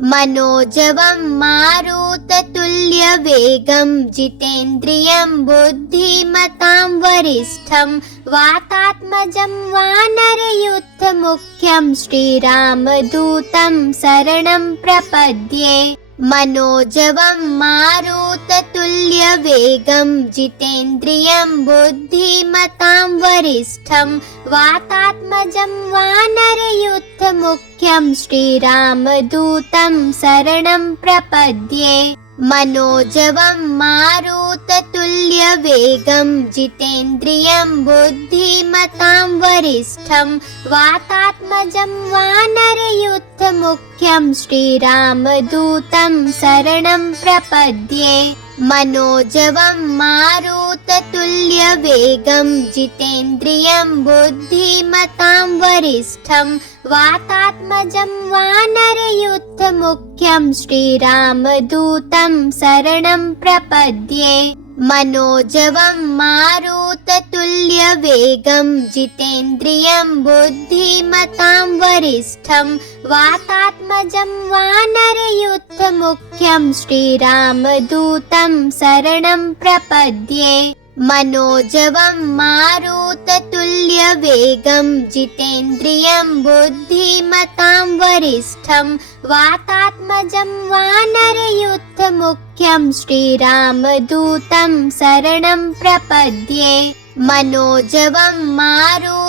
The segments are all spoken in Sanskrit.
मनोजवं मारुततुल्यवेगं जितेन्द्रियं बुद्धिमतां वरिष्ठं वातात्मजं वानरयूथमुख्यं श्रीरामदूतं शरणं प्रपद्ये। मनोजवं मारुततुल्यवेगं जितेन्द्रियं बुद्धिमतां वरिष्ठं वातात्मजं वानरयूथमुख्यं श्रीरामदूतं शरणं प्रपद्ये। मनोजवं मारुततुल्यवेगं जितेन्द्रियं बुद्धिमतां वरिष्ठं वातात्मजं वानरयूथमुख्यं श्रीरामदूतं शरणं प्रपद्ये। मनोजवं मारुततुल्यवेगं जितेन्द्रियं बुद्धिमतां वरिष्ठं वातात्मजं वानरयूथमुख्यं श्रीरामदूतं शरणं प्रपद्ये। मनोजवं मारुततुल्यवेगं जितेन्द्रियं बुद्धिमतां वरिष्ठं वातात्मजं वानरयूथमुख्यं श्रीरामदूतं शरणं प्रपद्ये। मनोजवं मारुततुल्यवेगं जितेन्द्रियं बुद्धिमतां वरिष्ठं वातात्मजं वानरयूथमुख्यं श्रीरामदूतं शरणं प्रपद्ये। मनोजवं मारुततुल्यवेगं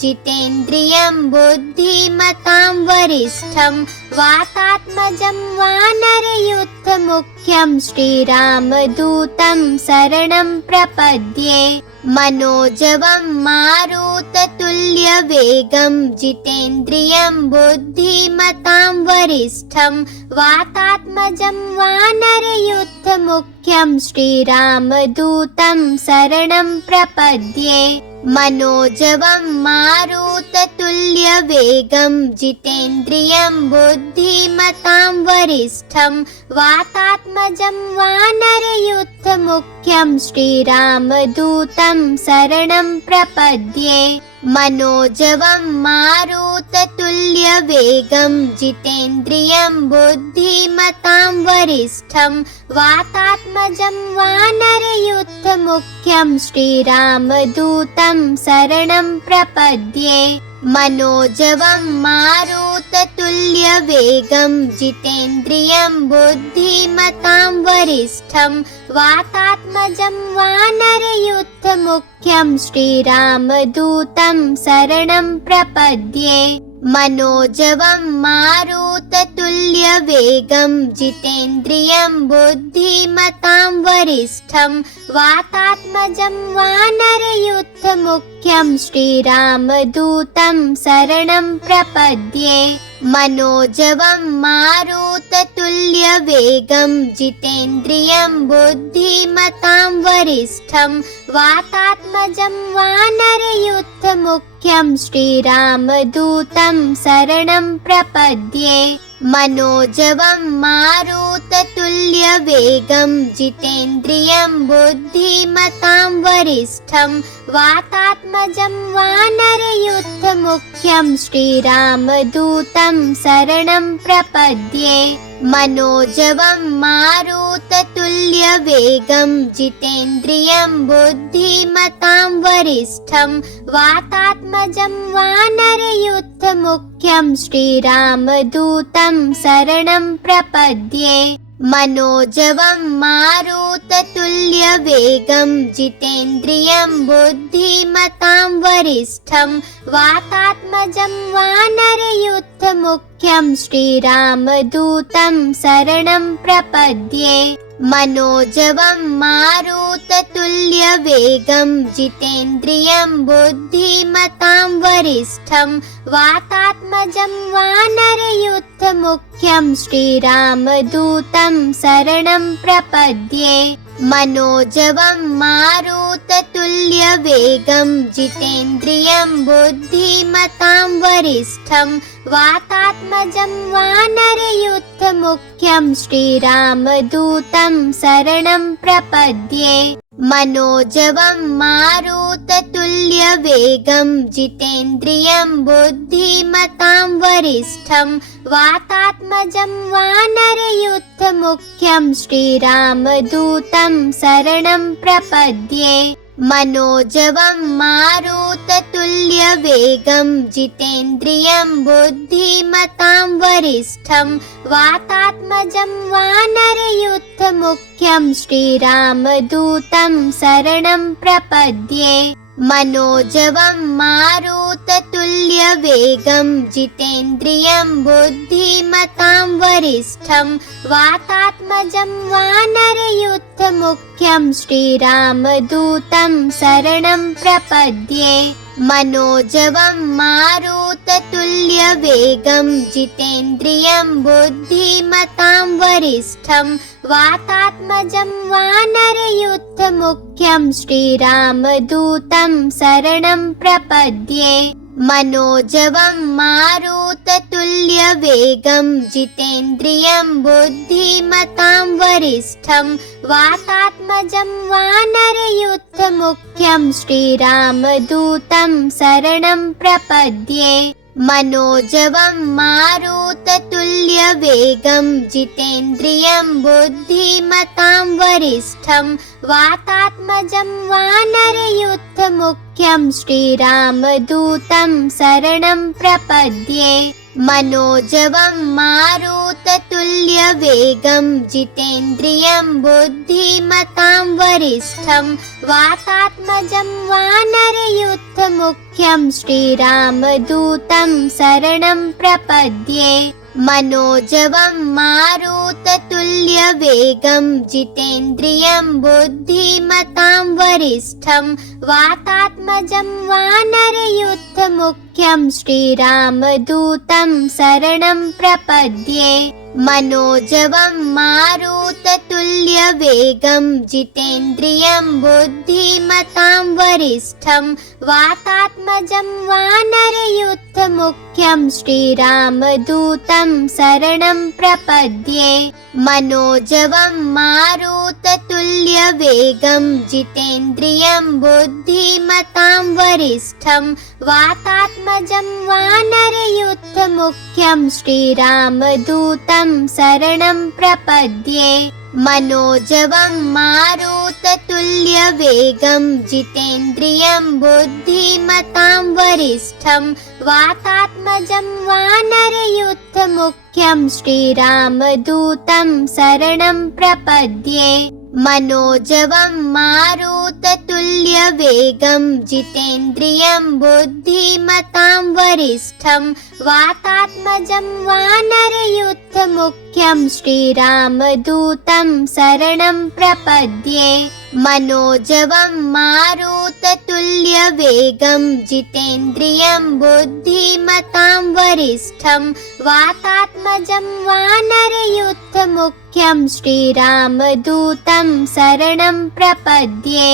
जितेन्द्रियं बुद्धिमतां वरिष्ठं वातात्मजं वानरयूथमुख्यं श्रीरामदूतं शरणं प्रपद्ये। मनोजवं मारुततुल्यवेगं जितेन्द्रियं बुद्धिमतां वरिष्ठं वातात्मजं वानरयूथमुख्यं श्रीरामदूतं शरणं प्रपद्ये। मनोजवं मारुततुल्यवेगं जितेन्द्रियं बुद्धिमतां वरिष्ठं वातात्मजं वानरयूथमुख्यं श्रीरामदूतं शरणं प्रपद्ये। मनोजवं मारुततुल्यवेगं जितेन्द्रियं बुद्धिमतां वरिष्ठं वातात्मजं वानरयूथमुख्यं श्रीरामदूतं शरणं प्रपद्ये। मनोजवं मारुततुल्यवेगं जितेन्द्रियं बुद्धिमतां वरिष्ठं वातात्मजं वानरयूथमुख्यं श्रीरामदूतं शरणं प्रपद्ये। मनोजवं मारुततुल्यवेगं जितेन्द्रियं बुद्धिमतां वरिष्ठं वातात्मजं वानरयूथमुख्यं श्रीरामदूतं शरणं प्रपद्ये। मनोजवं मारुततुल्यवेगं जितेन्द्रियं बुद्धिमतां वरिष्ठं वातात्मजं वानरयूथमुख्यं श्रीरामदूतं शरणं प्रपद्ये। मनोजवं मारुततुल्यवेगं जितेन्द्रियं बुद्धिमतां वरिष्ठं वातात्मजं वानरयूथमुख्यं श्रीरामदूतं शरणं प्रपद्ये। मनोजवं मारुततुल्यवेगं जितेन्द्रियं बुद्धिमतां वरिष्ठं वातात्मजं वानरयूथमुख्यं श्रीरामदूतं शरणं प्रपद्ये। मनोजवं मारुततुल्यवेगं जितेन्द्रियं बुद्धिमतां वरिष्ठं वातात्मजं वानरयूथमुख्यं श्रीरामदूतं शरणं प्रपद्ये। मनोजवं मारुततुल्यवेगं जितेन्द्रियं बुद्धिमतां वरिष्ठं वातात्मजं वानरयूथमुख्यं श्रीरामदूतं शरणं प्रपद्ये। मनोजवं मारुततुल्यवेगं जितेन्द्रियं बुद्धिमतां वरिष्ठं वातात्मजं वानरयूथमुख्यं श्रीरामदूतं शरणं प्रपद्ये। मनोजवं मारुततुल्यवेगं जितेन्द्रियं बुद्धिमतां वरिष्ठं वातात्मजं वानरयूथमुख्यं श्रीरामदूतं शरणं प्रपद्ये। मनोजवं मारुततुल्यवेगं जितेन्द्रियं बुद्धिमतां वरिष्ठं वातात्मजं वानरयूथमुख्यं श्रीरामदूतं शरणं प्रपद्ये। मनोजवं मारुततुल्यवेगं जितेन्द्रियं बुद्धिमतां वरिष्ठं वातात्मजं वानरयूथमुख्यं श्रीरामदूतं शरणं प्रपद्ये। मनोजवं मारुततुल्यवेगं जितेन्द्रियं बुद्धिमतां वरिष्ठं वातात्मजं वानरयूथमुख्यं श्रीरामदूतं शरणं प्रपद्ये। मनोजवं मारुततुल्यवेगं जितेन्द्रियं बुद्धिमतां वरिष्ठं वातात्मजं वानरयूथमुख्यं श्रीरामदूतं शरणं प्रपद्ये। मनोजवं मारुततुल्यवेगं जितेन्द्रियं बुद्धिमतां वरिष्ठं वातात्मजं वानरयूथमुख्यं श्रीरामदूतं शरणं प्रपद्ये। मनोजवं मारुततुल्यवेगं जितेन्द्रियं बुद्धिमतां वरिष्ठं वातात्मजं वानरयूथमुख्यं श्रीरामदूतं शरणं प्रपद्ये। मनोजवं मारुततुल्यवेगं जितेन्द्रियं बुद्धिमतां वरिष्ठं वातात्मजं वानरयूथमुख्यं श्रीरामदूतं शरणं प्रपद्ये। मनोजवं मारुततुल्यवेगं जितेन्द्रियं बुद्धिमतां वरिष्ठं वातात्मजं वानरयूथमुख्यं श्रीरामदूतं शरणं प्रपद्ये। मनोजवं मारुततुल्यवेगं जितेन्द्रियं बुद्धिमतां वरिष्ठं वातात्मजं वानरयूथमुख्यं श्रीरामदूतं शरणं प्रपद्ये। मनोजवं मारुततुल्यवेगं जितेन्द्रियं बुद्धिमतां वरिष्ठं वातात्मजं वानरयूथमुख्यं श्रीरामदूतं शरणं प्रपद्ये। मनोजवं मारुततुल्यवेगं जितेन्द्रियं बुद्धिमतां वरिष्ठं वातात्मजं वानरयूथमुख्यं श्रीरामदूतं शरणं प्रपद्ये। मनोजवं मारुततुल्यवेगं जितेन्द्रियं बुद्धिमतां वरिष्ठं वातात्मजं वानरयूथमुख्यं श्रीरामदूतं शरणं प्रपद्ये।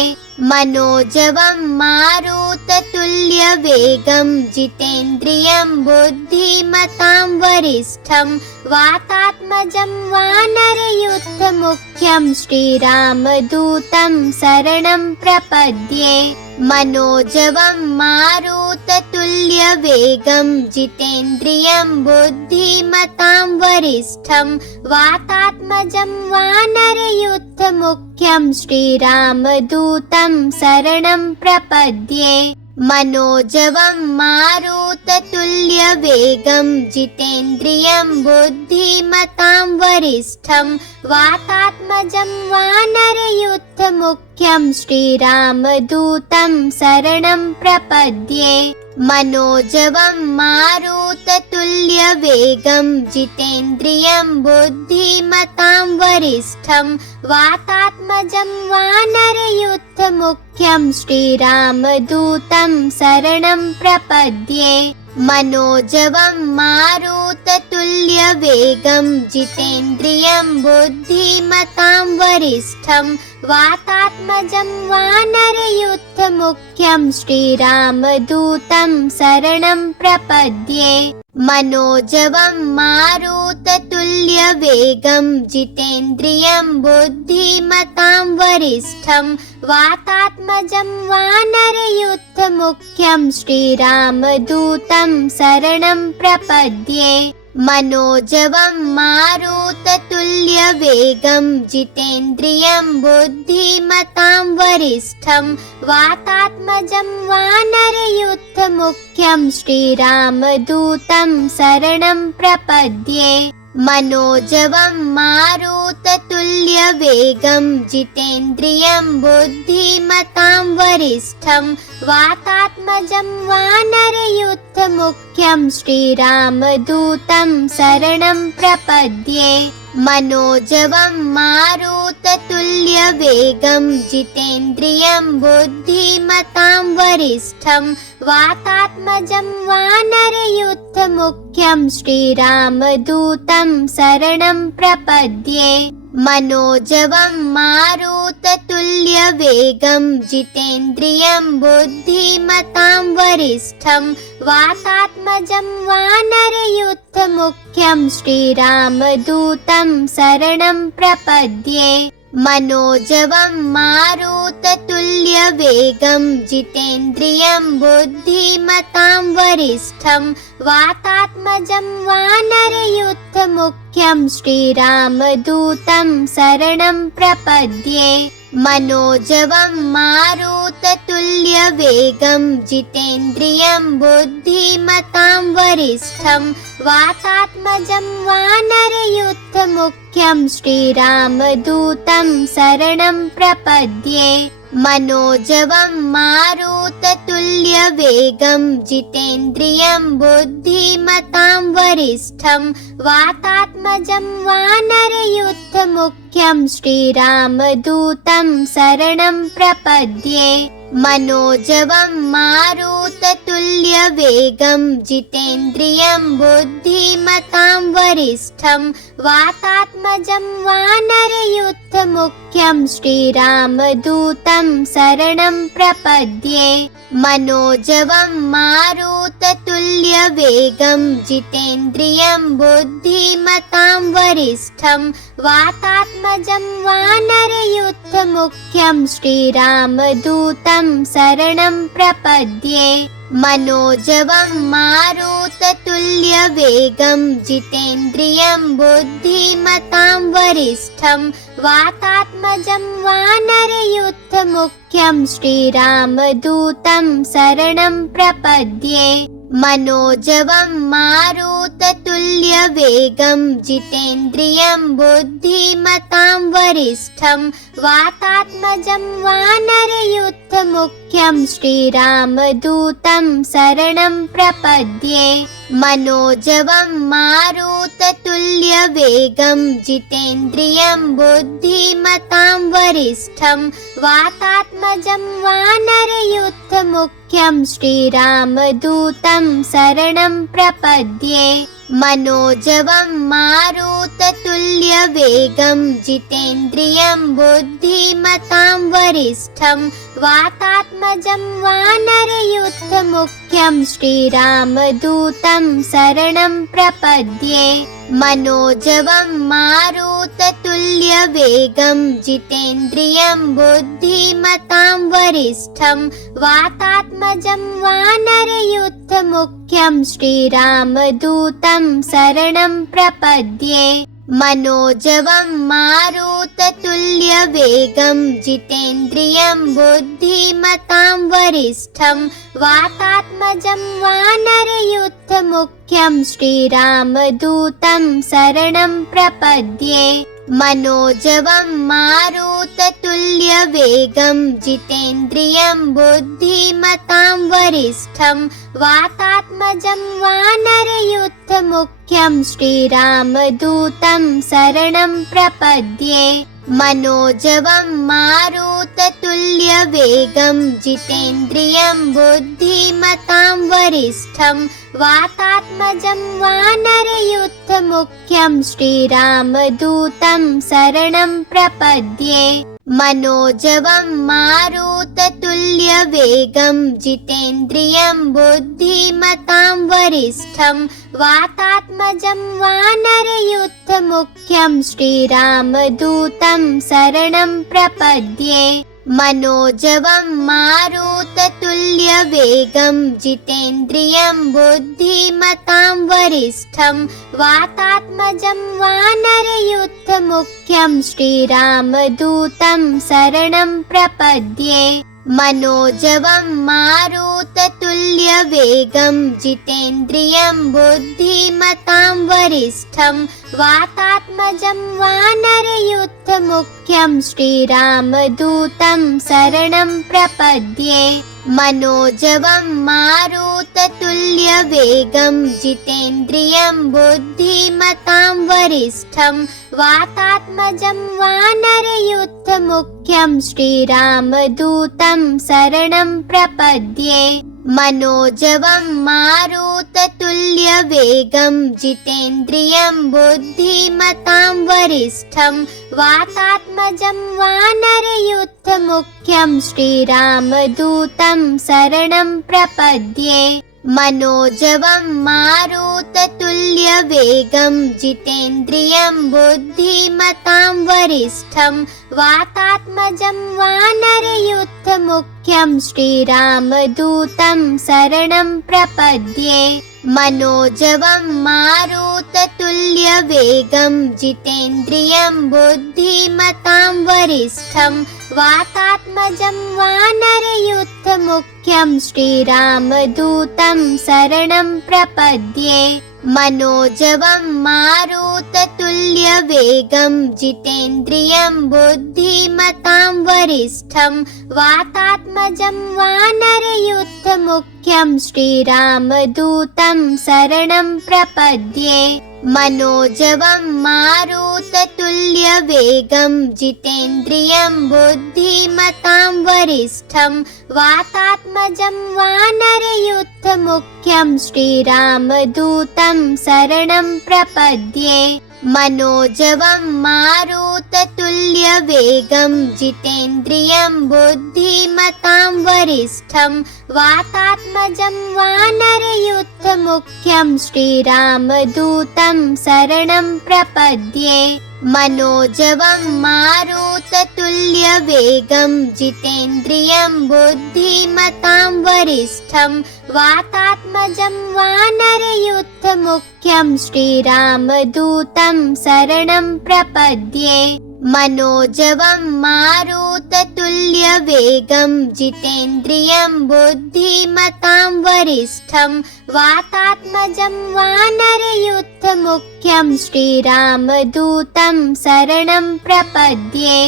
मनोजवं मारुततुल्यवेगं जितेन्द्रियं बुद्धिमतां वरिष्ठं वातात्मजं वानरयूथमुख्यं श्रीरामदूतं शरणं प्रपद्ये। मनोजवं मारुततुल्यवेगं जितेन्द्रियं बुद्धिमतां वरिष्ठं वातात्मजं वानरयूथमुख्यं श्रीरामदूतं शरणं प्रपद्ये। मनोजवं मारुततुल्यवेगं जितेन्द्रियं बुद्धिमतां वरिष्ठं वातात्मजं वानरयूथमुख्यं श्रीरामदूतं शरणं प्रपद्ये। मनोजवं मारुततुल्यवेगं जितेन्द्रियं बुद्धिमतां वरिष्ठं वातात्मजं वानरयूथमुख्यं श्रीरामदूतं शरणं प्रपद्ये। मनोजवं मारुततुल्यवेगं जितेन्द्रियं बुद्धिमतां वरिष्ठं वातात्मजं वानरयूथमुख्यं श्रीरामदूतं शरणं प्रपद्ये। मनोजवं मारुततुल्यवेगं वायुपुत्रतुल्यवेगं जितेन्द्रियं बुद्धिमतां वरिष्ठं वातात्मजं वानरयूथमुख्यं श्रीरामदूतं शरणं प्रपद्ये मनोजवं मारुततुल्यवेगं जितेन्द्रियं बुद्धिमतां वरिष्ठं वातात्मजं वानरयूथमुख्यं श्रीरामदूतं शरणं प्रपद्ये मनोजवं मारुततुल्यवेगं जितेन्द्रियं बुद्धिमतां वरिष्ठं वातात्मजं वानरयूथमुख्यं श्रीरामदूतं शरणं प्रपद्ये मनोजवं मारुततुल्यवेगं जितेन्द्रियं बुद्धिमतां वरिष्ठं वातात्मजं वानरयूथमुख्यं श्रीरामदूतं शरणं प्रपद्ये मनोजवं मारुततुल्यवेगं जितेन्द्रियं बुद्धिमतां वरिष्ठं वातात्मजं वानरयूथमुख्यं श्रीरामदूतं शरणं प्रपद्ये मनोजवं मारुततुल्यवेगं जितेन्द्रियं बुद्धिमतां वरिष्ठं वातात्मजं वानरयूथमुख्यं श्रीरामदूतं शरणं प्रपद्ये मनोजवं मारुततुल्यवेगं जितेन्द्रियं बुद्धिमतां वरिष्ठं वातात्मजं वानरयूथमुख्यं श्रीरामदूतं शरणं प्रपद्ये मनोजवं मारुततुल्यवेगं जितेन्द्रियं बुद्धिमतां वरिष्ठं वातात्मजं वानरयूथमुख्यं श्रीरामदूतं शरणं प्रपद्ये मनोजवं मारुततुल्यवेगं जितेन्द्रियं बुद्धिमतां वरिष्ठं वातात्मजं वानरयूथमुख्यं श्रीरामदूतं शरणं प्रपद्ये मनोजवं मारुततुल्यवेगं जितेन्द्रियं बुद्धिमतां वरिष्ठं वातात्मजं वानरयूथमुख्यं श्रीरामदूतं शरणं प्रपद्ये मनोजवं मारुततुल्यवेगं जितेन्द्रियं बुद्धिमतां वरिष्ठं वातात्मजं वानरयूथमुख्यं श्रीरामदूतं शरणं प्रपद्ये मनोजवं मारुततुल्यवेगं जितेन्द्रियं बुद्धिमतां वरिष्ठं वातात्मजं वानरयूथमुख्यं श्रीरामदूतं शरणं प्रपद्ये मनोजवं मारुततुल्यवेगं जितेन्द्रियं बुद्धिमतां वरिष्ठं वातात्मजं वानरयूथमुख्यं श्रीरामदूतं शरणं प्रपद्ये मनोजवं मारुततुल्यवेगं जितेन्द्रियं बुद्धिमतां वरिष्ठं वातात्मजं वानरयूथमुख्यं श्रीरामदूतं शरणं प्रपद्ये मनोजवं मारुततुल्यवेगं जितेन्द्रियं बुद्धिमतां वरिष्ठं वातात्मजं वानरयूथमुख्यं श्रीरामदूतं शरणं प्रपद्ये मनोजवं मारुततुल्यवेगं जितेन्द्रियं बुद्धिमतां वरिष्ठं वातात्मजं वानरयूथमुख्यं श्रीरामदूतं शरणं प्रपद्ये मनोजवं मारुततुल्यवेगं जितेन्द्रियं बुद्धिमतां वरिष्ठं वातात्मजं वानरयूथमुख्यं श्रीरामदूतं शरणं प्रपद्ये मनोजवं मारुततुल्यवेगं जितेन्द्रियं बुद्धिमतां वरिष्ठं वातात्मजं वानरयूथमुख्यं श्रीरामदूतं शरणं प्रपद्ये मनोजवं मारुततुल्यवेगं जितेन्द्रियं बुद्धिमतां वरिष्ठं वातात्मजं वानरयूथमुख्यं श्रीरामदूतं शरणं प्रपद्ये मनोजवं मारुततुल्यवेगं जितेन्द्रियं बुद्धिमतां वरिष्ठं वातात्मजं वानरयूथमुख्यं श्रीरामदूतं शरणं प्रपद्ये मनोजवं मारुततुल्यवेगं जितेन्द्रियं बुद्धिमतां वरिष्ठं वातात्मजं वानरयूथमुख्यं श्रीरामदूतं शरणं प्रपद्ये मनोजवं मारुततुल्यवेगं जितेन्द्रियं बुद्धिमतां वरिष्ठं वातात्मजं वानरयूथमुख्यं श्रीरामदूतं शरणं प्रपद्ये मनोजवं मारुततुल्यवेगं जितेन्द्रियं बुद्धिमतां वरिष्ठं वातात्मजं वानरयूथमुख्यं श्रीरामदूतं शरणं प्रपद्ये मनोजवं मारुततुल्यवेगं जितेन्द्रियं बुद्धिमतां वरिष्ठं वातात्मजं वानरयूथमुख्यं श्रीरामदूतं शरणं प्रपद्ये मनोजवं मारुततुल्यवेगं जितेन्द्रियं बुद्धिमतां वरिष्ठं वातात्मजं वानरयूथमुख्यं श्रीरामदूतं शरणं प्रपद्ये मनोजवं मारुततुल्यवेगं जितेन्द्रियं बुद्धिमतां वरिष्ठं वातात्मजं वानरयूथमुख्यं श्रीरामदूतं शरणं प्रपद्ये मनोजवं मारुततुल्यवेगं जितेन्द्रियं बुद्धिमतां वरिष्ठं वातात्मजं वानरयूथमुख्यं श्रीरामदूतं शरणं प्रपद्ये मनोजवं मारुततुल्यवेगं जितेन्द्रियं बुद्धिमतां वरिष्ठं वातात्मजं वानरयूथमुख्यं श्रीरामदूतं शरणं प्रपद्ये मनोजवं मारुततुल्यवेगं जितेन्द्रियं बुद्धिमतां वरिष्ठं वातात्मजं वानरयूथमुख्यं श्रीरामदूतं शरणं प्रपद्ये मनोजवं मारुततुल्यवेगं जितेन्द्रियं बुद्धिमतां वरिष्ठं वातात्मजं वानरयूथमुख्यं श्रीरामदूतं शरणं प्रपद्ये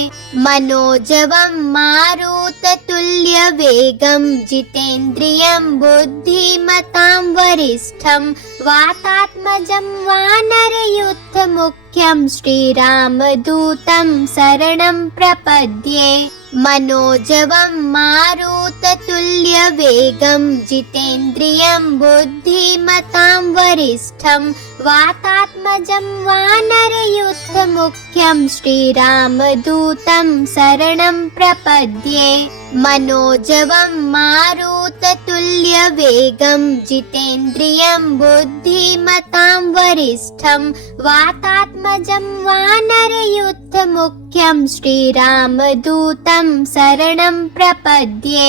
मनोजवं मारुततुल्यवेगं जितेन्द्रियं बुद्धिमतां वरिष्ठं वातात्मजं वानरयूथमुख्यं श्रीरामदूतं शरणं प्रपद्ये मनोजवं मारुततुल्यवेगं जितेन्द्रियं बुद्धिमतां वरिष्ठं वातात्मजं वानरयूथमुख्यं श्रीरामदूतं शरणं प्रपद्ये मनोजवं मारुततुल्यवेगं जितेन्द्रियं बुद्धिमतां वरिष्ठं वातात्मजं वानरयूथमुख्यं श्रीरामदूतं शरणं प्रपद्ये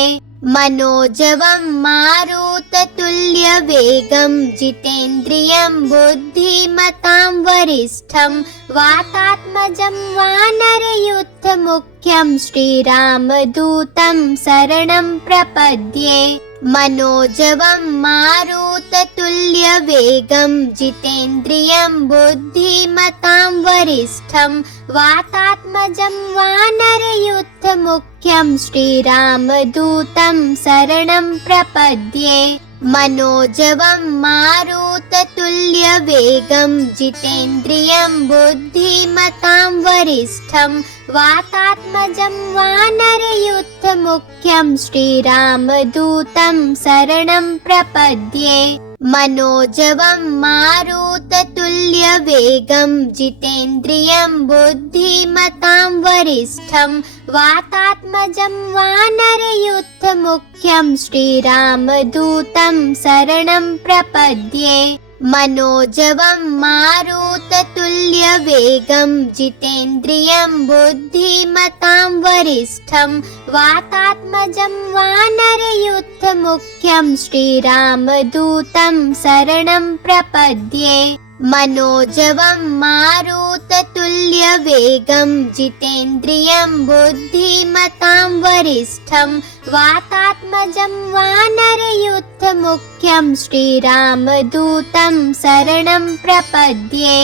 मनोजवं मारुततुल्यवेगं जितेन्द्रियं बुद्धिमतां वरिष्ठं वातात्मजं वानरयूथमुख्यं श्रीरामदूतं शरणं प्रपद्ये मनोजवं मारुततुल्यवेगं जितेन्द्रियं बुद्धिमतां वरिष्ठं वातात्मजं वानरयूथमुख्यं श्रीरामदूतं शरणं प्रपद्ये मनोजवं मारुततुल्यवेगं जितेन्द्रियं बुद्धिमतां वरिष्ठं वातात्मजं वानरयूथमुख्यं श्रीरामदूतं शरणं प्रपद्ये मनोजवं मारुततुल्यवेगं जितेन्द्रियं बुद्धिमतां वरिष्ठं वातात्मजं वानरयूथमुख्यं श्रीरामदूतं शरणं प्रपद्ये मनोजवं मारुततुल्यवेगं जितेन्द्रियं बुद्धिमतां वरिष्ठं वातात्मजं वानरयूथमुख्यं श्रीरामदूतं शरणं प्रपद्ये। मनोजवं मारुततुल्यवेगं जितेन्द्रियं बुद्धिमतां वरिष्ठं वातात्मजं वानरयूथमुख्यं श्रीरामदूतं शरणं प्रपद्ये।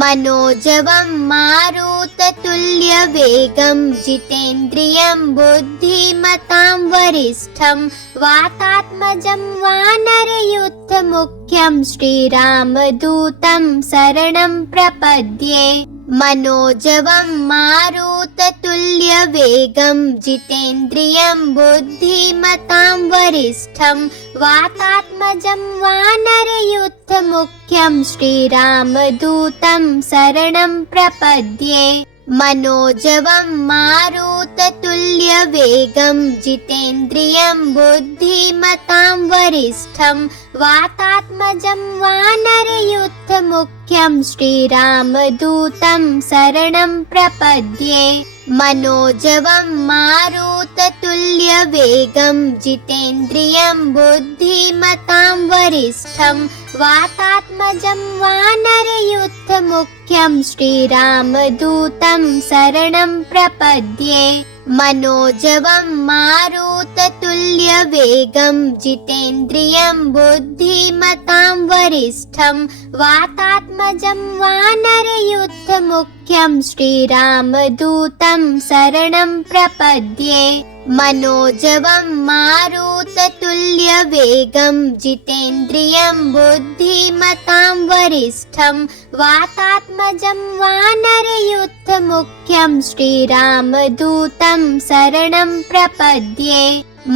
मनोजवं मारुततुल्यवेगं जितेन्द्रियं बुद्धिमतां वरिष्ठं वातात्मजं वानरयूथमुख्यं श्रीरामदूतं शरणं प्रपद्ये। मनोजवं मारुततुल्यवेगं जितेन्द्रियं बुद्धिमतां वरिष्ठं वातात्मजं वानरयूथमुख्यं श्रीरामदूतं शरणं प्रपद्ये। मनोजवं मारुततुल्यवेगं जितेन्द्रियं बुद्धिमतां वरिष्ठं वातात्मजं वानरयूथमुख्यं श्रीरामदूतं शरणं प्रपद्ये। मनोजवं मारुततुल्यवेगं जितेन्द्रियं बुद्धिमतां वरिष्ठं वातात्मजं वानरयूथमुख्यं श्रीरामदूतं शरणं प्रपद्ये। मनोजवं मारुततुल्यवेगं जितेन्द्रियं बुद्धिमतां वरिष्ठं वातात्मजं वानरयूथमुख्यं श्रीरामदूतं शरणं प्रपद्ये। मनोजवं मारुततुल्यवेगं जितेन्द्रियं बुद्धिमतां वरिष्ठं वातात्मजं वानरयूथमुख्यं श्रीरामदूतं शरणं प्रपद्ये।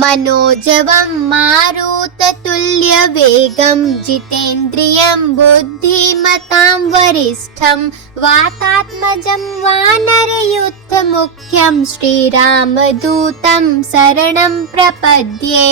मनोजवं मारुततुल्यवेगं जितेन्द्रियं बुद्धिमतां वरिष्ठं वातात्मजं वानरयूथमुख्यं श्रीरामदूतं शरणं प्रपद्ये।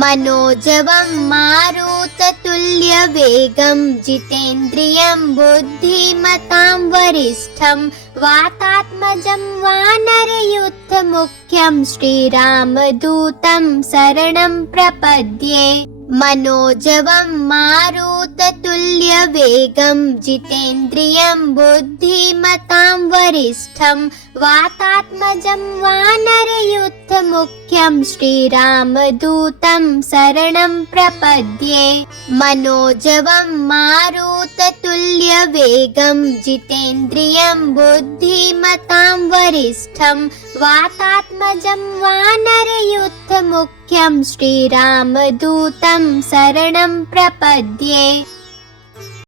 मनोजवं मारुततुल्यवेगं जितेन्द्रियं बुद्धिमतां वरिष्ठं वातात्मजं वानरयूथमुख्यं श्रीरामदूतं शरणं प्रपद्ये। मनोजवं मारुततुल्यवेगं जितेन्द्रियं बुद्धिमतां वरिष्ठं वातात्मजं वानरयूथमुख्यं श्रीरामदूतं शरणं प्रपद्ये। मनोजवं मारुततुल्यवेगं जितेन्द्रियं बुद्धिमतां वरिष्ठं वातात्मजं वानरयूथमुख्यं श्रीरामदूतं शरणं प्रपद्ये।